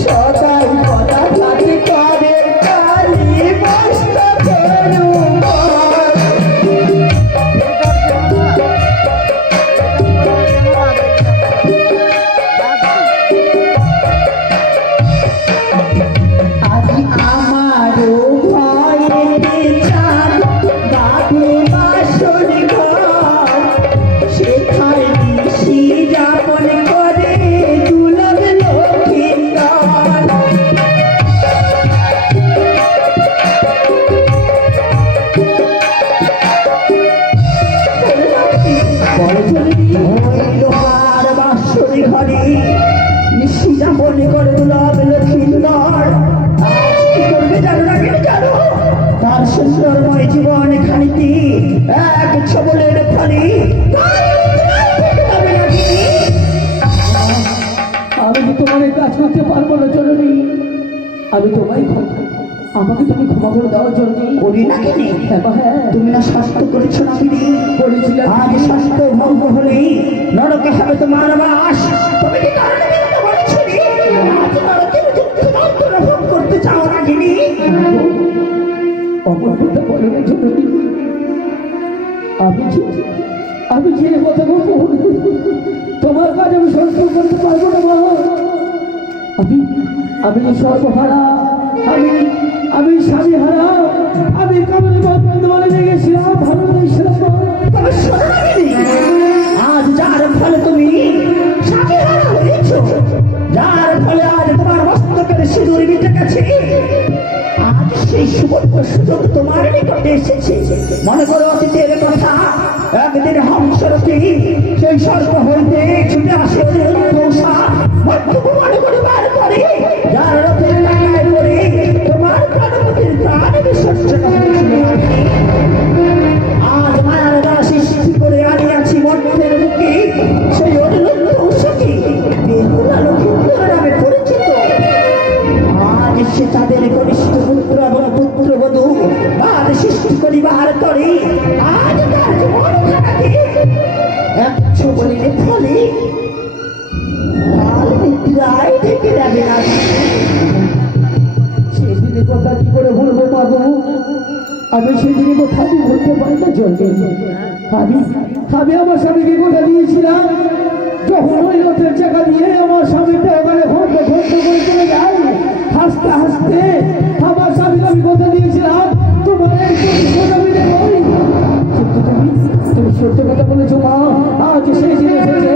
সদাই দুলভ লক্ষ্মীন্দর কি করবে জানো না কেন? জানো তার সুন্দরময় জীবন খানিতে এক ছবলের ফলে। আমি তোমার কাজ করতে পারব না জননী? আমি তোমায় আমাকে তুমি ক্ষমা করে দাও জননী। করি না কেন? হ্যাঁ হ্যাঁ। তুমি না স্বাস্থ্য করেছ না দিদি বলেছিলাম। আজ স্বাস্থ্য ভঙ্গ হলেই নরকে হবে তোমার বাস তুমি কি কারণে বেরোতে আমি যে কথা বলব তোমার কাজ আমি সহ্য করতে পারব না মা আমি আমি সর্বহারা আমি আমি স্বামী হারা আমি কামড়ে বন্ধ বলে ভালো লেগেছিলাম আজ যার ফলে তুমি মস্তকের সিঁদুর কাছে আজ সেই সুবর্ণ সুযোগ তোমার নিকটে এসেছে। মনে করো অতীতের কথা, একদিন হংসরতি সেই স্বর্গ হইতে ছুটে আসে মৌসা মধ্যম মনে করিবার। সে তাদের কনিষ্ঠ পুত্র এবং পুত্রবধূ বাদ সৃষ্টি করিবার তরে একশো বলিলে করে আমি আমি আমার কথা দিয়েছিলাম, যখন ওই দিয়ে আমার স্বামীটা ওখানে ঘণ্টা ঘণ্টা করে চলে যায়। হাসতে হাসতে আমার স্বামীকে আমি কথা দিয়েছিলাম তোমার তুমি সত্য কথা বলেছ, মা। আজ সেই দিন এসেছে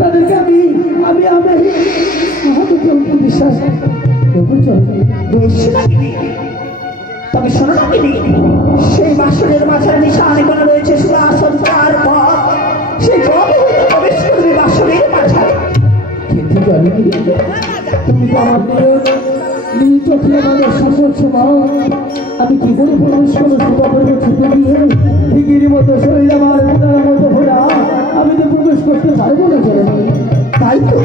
তাদেরকে আমি আমি আমি বিশ্বাস তবে শোনো সেই বাসনের মাঝের নিশান এখানে রয়েছে সুরাসন তার পথ চোখে আমাদের শাসক সভা আমি কি করে প্রবেশ করব ছুটে দিয়ে ঠিকির মতো শরীর আমার পিতার মতো ভোলা আমি তো প্রবেশ করতে পারব না জননী তাই তো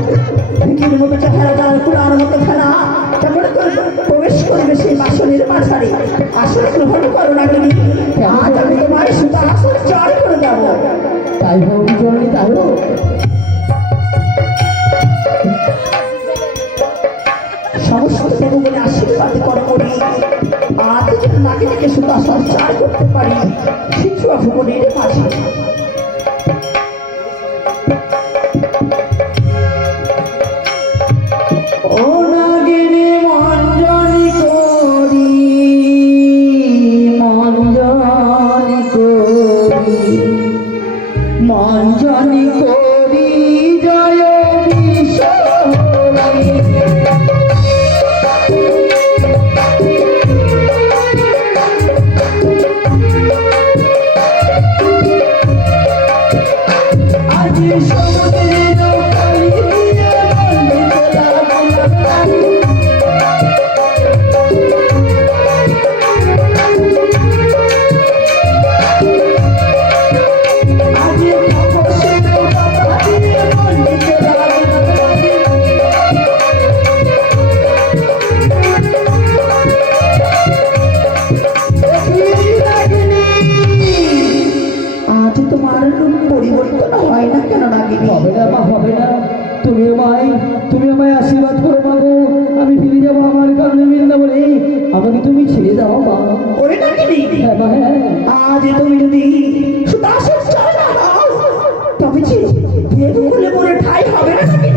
ঠিকির মতো চেহারা তার পুরার মতো খেলা কেমন নাকি থেকে করতে পারি কিছু ভুবনের মাঝে ছেড়ে দাও মা ওরে নাকি হ্যাঁ হ্যাঁ আজ তুমি যদি সুদাসের চলে তবে যে দেবকুলে মরে ঠাই হবে না নাকি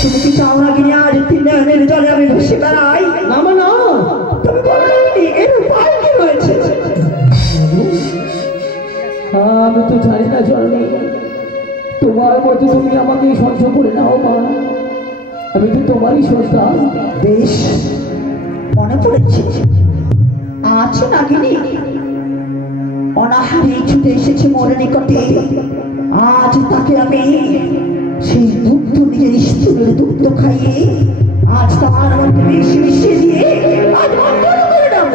তুমি কি চাও না কিনে আজ তিন নয়নের জলে আমি ভেসে বেড়াই মা না তুমি বলো নাকি এর উপায় কি রয়েছে আমি তো জানি না জননী তোমার মতো তুমি আমাকে সহ্য করে নাও মা আমি তো তোমারই সন্তান বেশ মনে পড়েছে আজ নাগিনী অনাহারে ছুটে এসেছে মোর নিকটে। আজ তাকে আমি সেই দুগ্ধ নিজের স্ত্রীর দুগ্ধ খাইয়ে আজ তার মধ্যে বেশি মিশিয়ে দিয়ে আজ মন্ত্র করে নেব।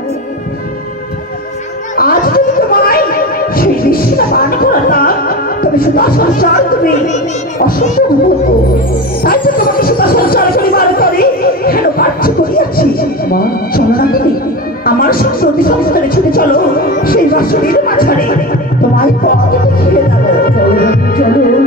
করাতাম তবে সুতা সংসার, তুমি তাই তো তোমাকে সুতা সংসার পরিবার করে কেন পার্থ করিয়াছি? আমার সঙ্গে সংস্কারে ছুটে চলো, সেই বাসনের মাঝারে। তোমায় পথ দেখিয়ে দেবো। চলো।